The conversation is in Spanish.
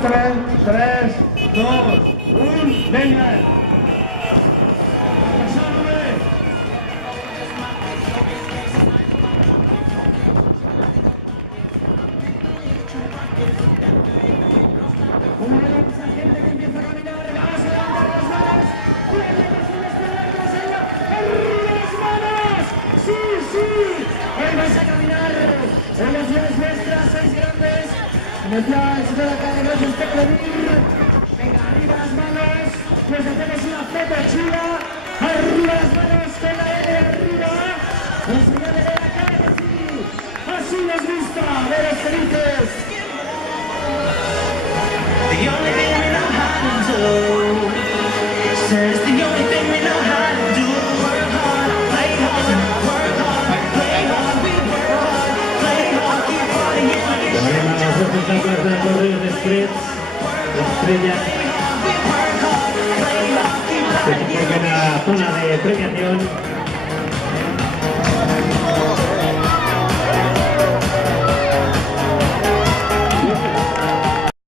4, 3, 2, 1, venga. Detrás de la calle no se esté venir. Venga, arriba las manos. Pues hacemos una foto chula. Arriba las manos con la L arriba. Los señores de la calle, sí. Así nos gusta. Veros felices. The only thing we know how to do. Says the only thing we know how to do. Work hard, play hard, work hard, play hard, we work hard, play hard, keep partying. Los espectáculos de corridos de Spritz, de Estrella, que es una zona de premiación.